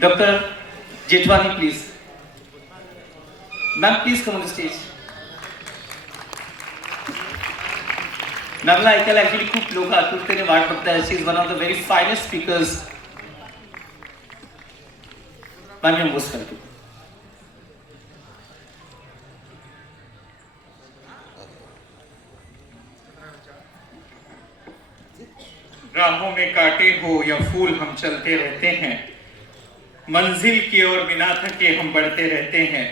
Dr. Jetwani, please. Ma'am, please come on the stage. मॅमला ऐकायला actually खूप लोक आतुरतेने वाट बघताय. She is one of the very finest speakers. Ma'am मी होस्ट करतो. राहों में कांटे हो या फूल हम चलते रहते हैं, मंजिल की ओर बिना थके हम बढ़ते रहते हैं.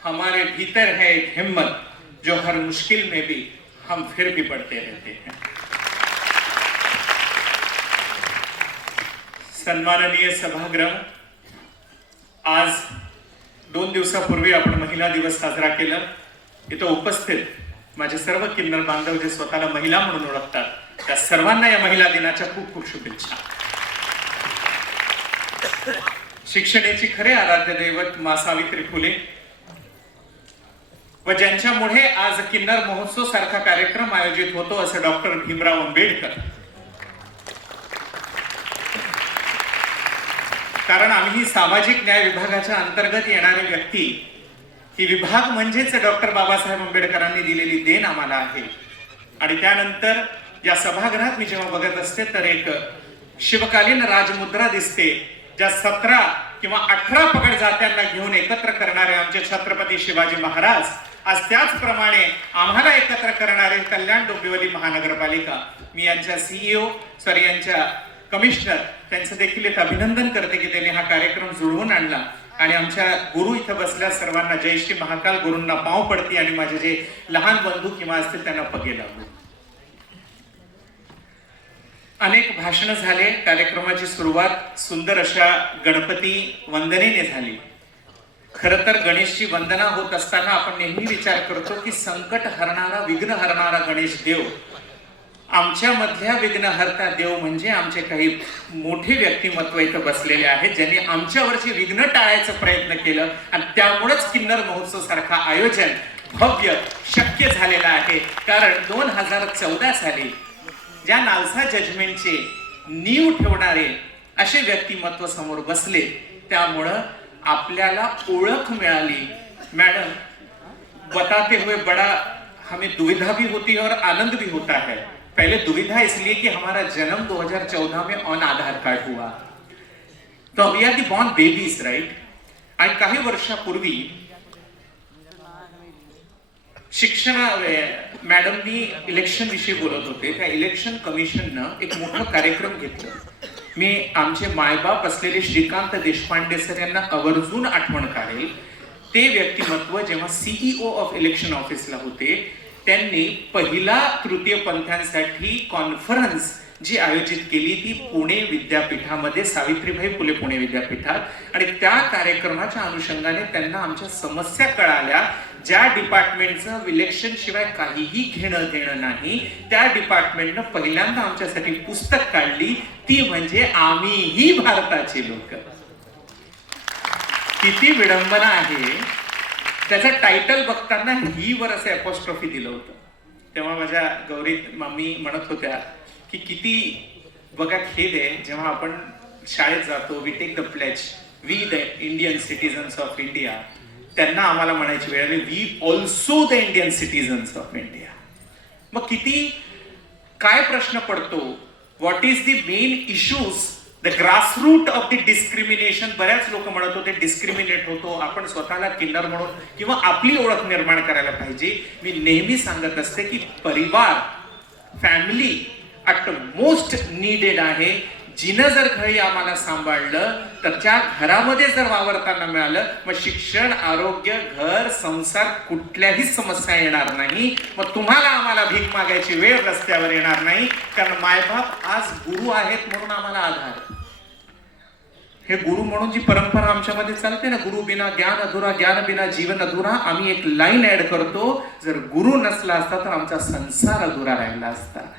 हमारे भीतर है एक हिम्मत जो हर मुश्किल में भी हम फिर भी बढ़ते रहते हैं. सन्माननीय सभागृह, आज 2 दिवसापूर्वी आपण महिला दिवस साजरा केला. इथं उपस्थित माझे सर्व किन्नर बांधव जे स्वतःला महिला म्हणून ओळखतात, त्या सर्वांना या महिला दिनाच्या खूप खूप शुभेच्छा. शिक्षणाची खरे आराध्य दैवत मा सावित्री फुले व ज्यांच्यामुळे आज किन्नर महोत्सव सारखा कार्यक्रम आयोजित होतो असं डॉक्टर भीमराव आंबेडकर. कारण आम्ही सामाजिक न्याय विभागाच्या अंतर्गत येणारे व्यक्ती, ही विभाग म्हणजेच डॉक्टर बाबासाहेब आंबेडकरांनी दिलेली देण आम्हाला आहे. आणि त्यानंतर या सभागृहात मी जेव्हा बघत असते तर एक शिवकालीन राजमुद्रा दिसते, ज्या 17 किंवा 18 पगड जात्यांना घेऊन एकत्र करणारे आमचे छत्रपती शिवाजी महाराज, आज त्याचप्रमाणे आम्हाला एकत्र करणारे कल्याण डोंबिवली महानगरपालिका. मी यांच्या सीईओ यांच्या कमिशनर त्यांचं देखील एक अभिनंदन करते की त्यांनी हा कार्यक्रम जुळवून आणला. आणि आमच्या गुरु इथं बसल्या सर्वांना जय श्री महाकाल. गुरूंना पाव पडती आणि माझे जे लहान बंधू किंवा असतील त्यांना पगे लागू. अनेक भाषणं झाले. कार्यक्रमाची सुरुवात सुंदर अशा गणपती वंदनेने झाली. खर तर गणेशची वंदना होत असताना आपण नेहमी विचार करतो की संकट हरणारा, विघ्न हरणारा गणेश देव, आमच्या मधल्या विघ्नहर्ता देव म्हणजे आमचे काही मोठे व्यक्तिमत्व इथं बसलेले आहेत, ज्यांनी आमच्यावरची विघ्न टाळायचा प्रयत्न केलं. आणि त्यामुळेच किन्नर महोत्सव सारखा आयोजन भव्य शक्य झालेलं आहे. कारण 2014 साली ज्या नालसा जजमेंटचे नीव ठेवणारे असे व्यक्तिमत्व समोर बसले, त्यामुळं आपल्याला ओळख मिळाली. मैडम, बताते हुए बड़ा हमें दुविधा भी होती है और आनंद भी होता है. पहले दुविधा इसलिए कि हमारा जन्म 2014 में ऑन आधार कार्ड हुआ, तो we are the born babies, right. आणि काही वर्षापूर्वी शिक्षण मॅडमनी इलेक्शन विषयी बोलत होते. त्या इलेक्शन कमिशननं एक मोठा कार्यक्रम घेतला. मी आमचे मायबाप असलेले श्रीकांत देशपांडे सर यांना आवर्जून आठवण काढेल. ते व्यक्तिमत्व जेव्हा सीईओ ऑफ इलेक्शन ऑफिसला होते, त्यांनी पहिला तृतीयपंथ्यांसाठी कॉन्फरन्स जी आयोजित केली ती पुणे विद्यापीठामध्ये, सावित्रीबाई फुले पुणे विद्यापीठात. आणि त्या कार्यक्रमाच्या अनुषंगाने त्यांना आमच्या समस्या कळाल्या. ज्या डिपार्टमेंटचं इलेक्शन शिवाय काहीही घेणं देणं नाही, त्या डिपार्टमेंटनं पहिल्यांदा आमच्यासाठी पुस्तक काढली, ती म्हणजे आम्हीही भारताचे लोक. किती विडंबना आहे. त्याचं टायटल बघताना ही वर असं अपॉस्ट्रॉफी दिलं होतं. तेव्हा माझ्या गौरी मामी म्हणत होत्या की किती बघा खेद आहे, जेव्हा आपण शाळेत जातो, we take the pledge, we the Indian citizens of India, त्यांना आम्हाला म्हणायची वेळ आली, we also the Indian citizens of India. मग किती काय प्रश्न पडतो, what is the main issues, the grassroot of the discrimination. बऱ्याच लोक म्हणत होते डिस्क्रिमिनेट होतो, आपण स्वतःला किन्नर म्हणून किंवा आपली ओळख निर्माण करायला पाहिजे. मी नेहमी सांगत असते की परिवार, फॅमिली ॲट मोस्ट नीडेड आहे. जिनं जर घरी आम्हाला सांभाळलं तर त्या घरामध्ये जर वावरताना मिळालं, मग शिक्षण, आरोग्य, घर, संसार, कुठल्याही समस्या येणार नाही. मग तुम्हाला आम्हाला भीक मागायची वेळ रस्त्यावर येणार नाही. कारण मायबाप आज गुरु आहेत म्हणून आम्हाला आधार. हे गुरु म्हणून जी परंपरा आमच्यामध्ये चालते ना, गुरु बिना ज्ञान अधुरा, ज्ञान बिना जीवन अधुरा. आम्ही एक लाईन ऍड करतो, जर गुरु नसला असता तर आमचा संसार अधुरा राहिला असता.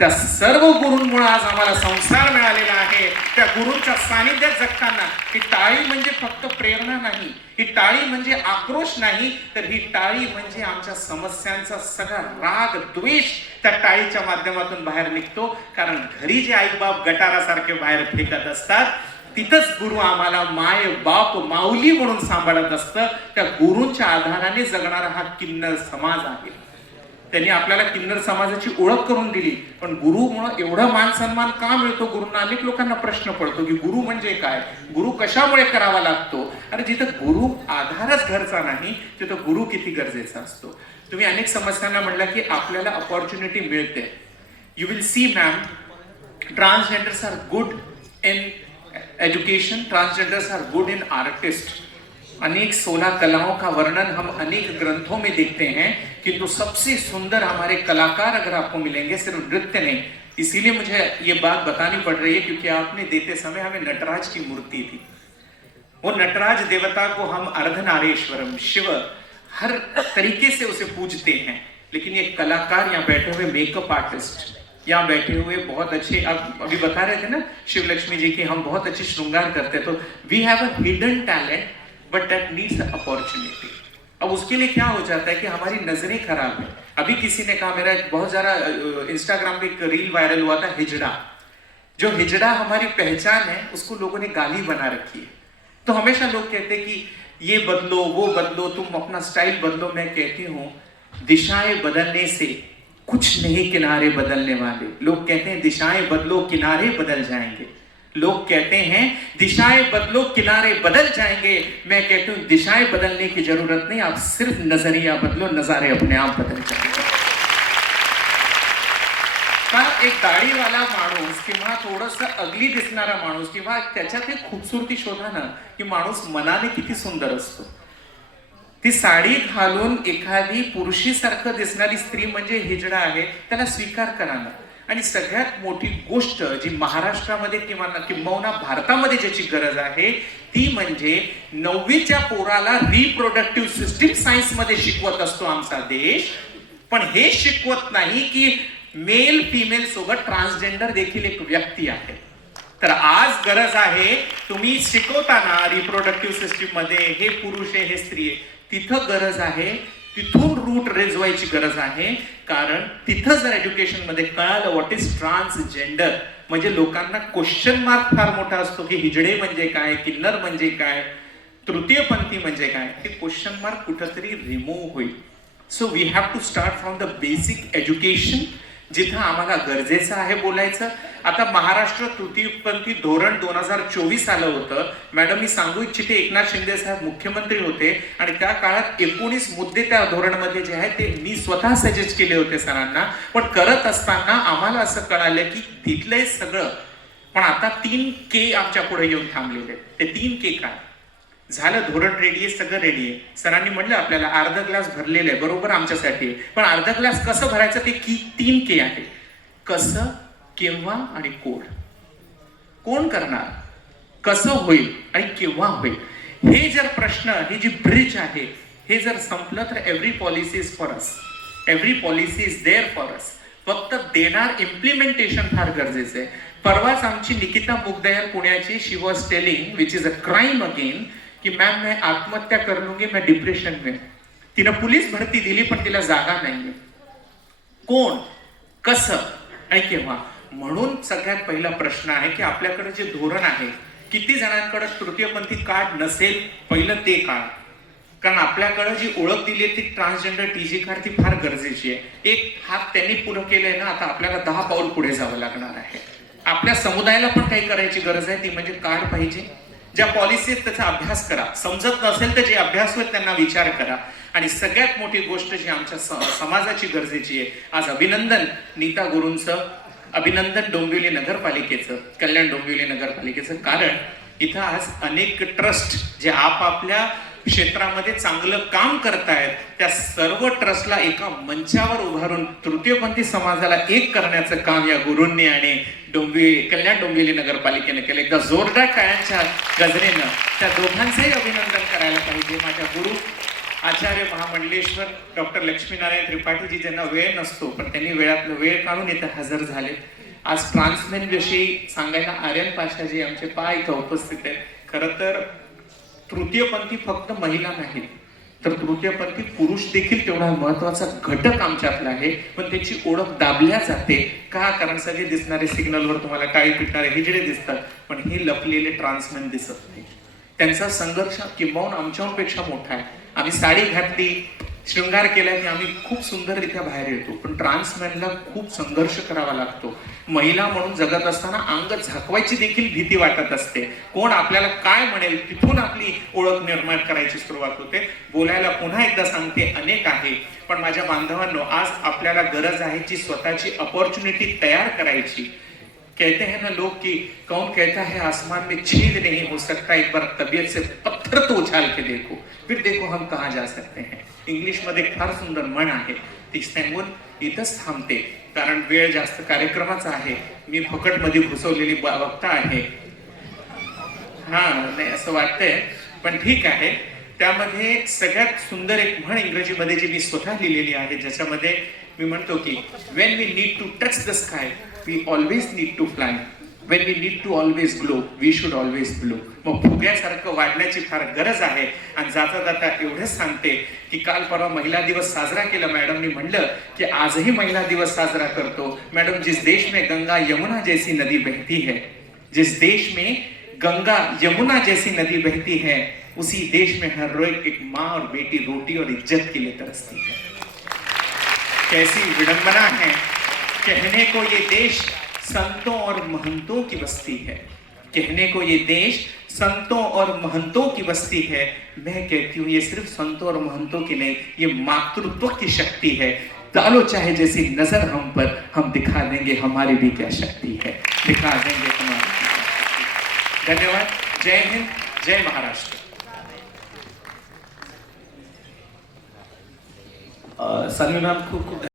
त्या सर्व गुरूंमुळे आज आम्हाला संसार मिळालेला आहे. त्या गुरूंच्या सानिध्यात जगताना ही टाळी म्हणजे फक्त प्रेरणा नाही, ही टाळी म्हणजे आक्रोश नाही, तर ही टाळी म्हणजे आमच्या समस्यांचा सगळा राग, द्वेष त्या टाळीच्या माध्यमातून बाहेर निघतो. कारण घरी जे आई बाप गटारासारखे बाहेर फेकत असतात, तिथंच गुरु आम्हाला माय बाप माऊली म्हणून सांभाळत असतं. त्या गुरूंच्या आधाराने जगणारा हा किन्नर समाज आहे. त्यांनी आपल्याला किन्नर समाजाची ओळख करून दिली. पण गुरु म्हणून एवढा मान सन्मान का मिळतो गुरूंना? अनेक लोकांना प्रश्न पडतो की गुरु म्हणजे काय, गुरु कशामुळे करावा लागतो? अरे जिथं गुरु आधारच घरचा नाही तिथं गुरु किती गरजेचा असतो. तुम्ही अनेक समस्यांना म्हणला की आपल्याला अपॉर्च्युनिटी मिळते. You will see ma'am, transgenders are good in education, transgenders are good in artist. अनेक 16 कलाओं का वर्णन हम अनेक ग्रंथों में देखते हैं, किंतु सबसे सुंदर हमारे कलाकार अगर आपको मिलेंगे सिर्फ नृत्य नहीं. इसीलिए मुझे ये बात बतानी पड़ रही है क्योंकि आपने देते समय हमें नटराज की मूर्ति थी. वो नटराज देवता को हम अर्धनारेश्वरम, शिव, हर तरीके से उसे पूजते हैं. लेकिन ये कलाकार यहाँ बैठे हुए मेकअप आर्टिस्ट, यहाँ बैठे हुए बहुत अच्छे, आप अभी बता रहे थे ना शिव लक्ष्मी जी की हम बहुत अच्छे श्रृंगार करते हैं. तो we have a hidden talent but that needs opportunity. अब उसके लिए क्या हो जाता है कि हमारी नजरें खराब है. अभी किसी ने कहा, मेरा बहुत ज्यादा इंस्टाग्राम पे एक रील वायरल हुआ था, हिजड़ा. जो हिजड़ा हमारी पहचान है उसको लोगों ने गाली बना रखी है. तो हमेशा लोग कहते हैं कि ये बदलो वो बदलो, तुम अपना स्टाइल बदलो. मैं कहती हूँ दिशाएं बदलने से कुछ नहीं किनारे बदलने वाले. लोग कहते हैं दिशाएं बदलो किनारे बदल जाएंगे. लोग कहते हैं दिशाएं बदलो किनारे बदल जाएंगे. मैं कहती हूं दिशाएं बदलने की जरूरत नहीं, आप सिर्फ नजरिया बदलो, नजारे अपने आप बदल जाएंगे. एक दाढीवाला माणूस किंवा थोडंसं अगली दिसणारा माणूस किंवा त्याच्यात एक खूबसूरती शोधा ना की माणूस मनाने किती सुंदर असतो. ती साडी घालून एखादी पुरुषीसारखं दिसणारी स्त्री म्हणजे हिजडा आहे, त्याला स्वीकार करा ना. आणि सगळ्यात मोठी गोष्ट जी महाराष्ट्रामध्ये किंवा किंबहुना भारतामध्ये ज्याची गरज आहे ती म्हणजे 9वीच्या पोराला रिप्रोडक्टिव्ह सिस्टीम सायन्स मध्ये शिकवत असतो आमचा देश. पण हे शिकवत नाही की मेल फिमेल सोबत ट्रान्सजेंडर देखील एक व्यक्ती आहे. तर आज गरज आहे तुम्ही शिकवताना रिप्रोडक्टिव्ह सिस्टीम मध्ये हे पुरुष आहे हे स्त्री आहे, तिथं गरज आहे, तिथून रूट रेजवायची गरज आहे. कारण तिथं जर एज्युकेशन मध्ये कळालं व्हॉट इज ट्रान्सजेंडर म्हणजे लोकांना क्वेश्चन मार्क फार मोठा असतो की हिजडे म्हणजे काय, किन्नर म्हणजे काय, तृतीयपंथी म्हणजे काय, हे क्वेश्चन मार्क कुठंतरी रिमूव्ह होईल. So we have to start from the basic education, जिथं आम्हाला गरजेचं आहे बोलायचं. आता महाराष्ट्र तृतीयपंथी धोरण 2024 आलं होतं. मॅडम मी सांगू इच्छिते, एकनाथ शिंदे साहेब मुख्यमंत्री होते आणि त्या काळात 19 मुद्दे त्या धोरणमध्ये जे आहेत ते मी स्वतः सजेस्ट केले होते सरांना. पण करत असताना आम्हाला असं कळालं की तिथलंय सगळं, पण आता 3K आमच्या पुढे येऊन थांबलेले. ते 3K काय झालं, धोरण रेडी आहे, सगळं रेडी आहे. सरांनी म्हटलं आपल्याला अर्धा ग्लास भरलेलं आहे, बरोबर आमच्यासाठी, पण अर्धा ग्लास कसं भरायचं ते 3K आहे. कसं, केव्हा आणि कोण करणार, कसं होईल आणि केव्हा होईल, हे जर प्रश्न, ही जी ब्रिज आहे हे जर संपलं तर every policy is for us, every policy is there for us. फक्त देणार इम्प्लिमेंटेशन फार गरजेचं आहे. परवाच आमची निकिता मुगदयाल पुण्याची, she was telling which is a crime again कि मैम मैं आत्महत्या कर लूंगी, मैं डिप्रेशन में. तिनं पोलीस भरती दिली पण तिला जागा नाहीये. कोण, कसं आणि केव्हा. म्हणून सगळ्यात पहिला प्रश्न आहे की आपल्याकडे जे धोरण आहे, किती जणांकडे तृतीयपंथी कार्ड नसेल, पहिलं ते काढ. कारण आपल्याकडे जी ओळख दिली आहे ती ट्रान्सजेंडर टीजी कार्ड, ती फार गरजेची आहे. एक हात त्यांनी पुढे केलंय ना, आता आपल्याला 10 पाऊल पुढे जावं लागणार आहे. आपल्या समुदायाला पण काही करायची गरज आहे, ती म्हणजे कार्ड पाहिजे. ज्या पॉलिसीत त्याचा अभ्यास करा, समजत नसेल तर जे अभ्यास होईल त्यांना विचार करा. आणि सगळ्यात मोठी गोष्ट जी आमच्या समाजाची गरजेची आहे, आज अभिनंदन नीता गुरूंचं, अभिनंदन डोंबिवली नगरपालिकेचं, कल्याण डोंबिवली नगरपालिकेचं. कारण इथं आज अनेक ट्रस्ट जे आपापल्या क्षेत्रामध्ये चांगलं काम करतायत, त्या सर्व ट्रस्टला एका मंचावर उभारून तृतीयपंथी समाजाला एक करण्याचं काम या गुरूंनी आणि कल्याण डोंबिवली नगरपालिकेने केलं. एकदा जोरदार टाळ्यांच्या गजरेनं त्या दोघांचंही अभिनंदन करायला पाहिजे. माझ्या गुरु आचार्य महामंडलेश्वर डॉक्टर लक्ष्मीनारायण त्रिपाठीजी, ज्यांना वेळ नसतो पण त्यांनी वेळातलं वेळ काढून इथं हजर झाले. आज ट्रान्समेन विषयी सांगायला आर्यन पाशाजी आमचे इथं उपस्थित आहेत. खरं तर तृतीयपंथी फक्त महिला नाहीत, तर तृतीयपंथी पुरुष देखील तेवढा महत्वाचा घटक आमच्यातला आहे, पण त्याची ओळख दाबल्या जाते का? कारण सगळे दिसणारे सिग्नलवर तुम्हाला काळी पिटणारे हिजडे दिसतात, पण हे लपलेले ट्रान्समॅन दिसत नाही. त्यांचा संघर्ष किंबहुना आमच्यापेक्षा मोठा आहे. आम्ही साडी घातली, शृंगार केला की आम्ही खूप सुंदररित्या बाहेर येतो, पण ट्रान्समॅनला खूप संघर्ष करावा लागतो. महिला म्हणून जगत असताना अंग झाकवायची देखील भीती वाटत असते. कोण आपल्याला काय म्हणेल, तिथून आपली ओळख निर्माण करायची सुरुवात होते. बोलायला पुन्हा एकदा सांगते, अनेक आहे, पण माझ्या बांधवांनो, आज आपल्याला गरज आहे जी स्वतःची अपॉर्च्युनिटी तयार करायची. कहते हैं ना लोग कि कौन कहता है आसमान में छेद नहीं हो सकता, एक बार तबीयत से पत्थर तो उछाल के देखो, फिर देखो हम कहाँ जा सकते हैं. इंग्लिश मध्ये एक फार सुंदर म्हण आहे, ती सांगून इथंच थांबते, कारण वेळ जास्त कार्यक्रमाचा आहे. मी फकट मध्ये घुसवलेली वक्ता आहे. हा नाही असं वाटतंय, पण ठीक आहे. त्यामध्ये सगळ्यात सुंदर एक म्हण इंग्रजीमध्ये जी मी स्वतः लिहिलेली आहे, ज्याच्यामध्ये मी म्हणतो की when we need to touch the sky we always need to fly, when we need to always glow we should always glow. मग फुग्यासारखं वाढण्याची फार गरज आहे. आणि जाता जाता एवढंच सांगते की काल परवा महिला दिवस साजरा केला. मॅडमनी म्हणलं की आजही महिला दिवस साजरा करतो. मॅडम, जिस देश में गंगा यमुना जैसी नदी बहती है, जिस देश में गंगा यमुना जैसी नदी बहती है, उसी देश में हर रोज एक माँ और बेटी रोटी और इज्जत के लिए तरसती है. कैसी विडंबना है, कहने को ये देश संतों और महंतों की बस्ती है, कहने को ये देश संतों और महंतों की बस्ती है. मैं कहती हूँ ये सिर्फ संतों और महंतों की नहीं, ये मातृत्व की शक्ति है. डालो चाहे जैसी नजर हम पर, हम दिखा देंगे हमारी भी क्या शक्ति है, दिखा देंगे हमारी. धन्यवाद. जय हिंद, जय महाराष्ट्र. सनी मॅम खूप खूप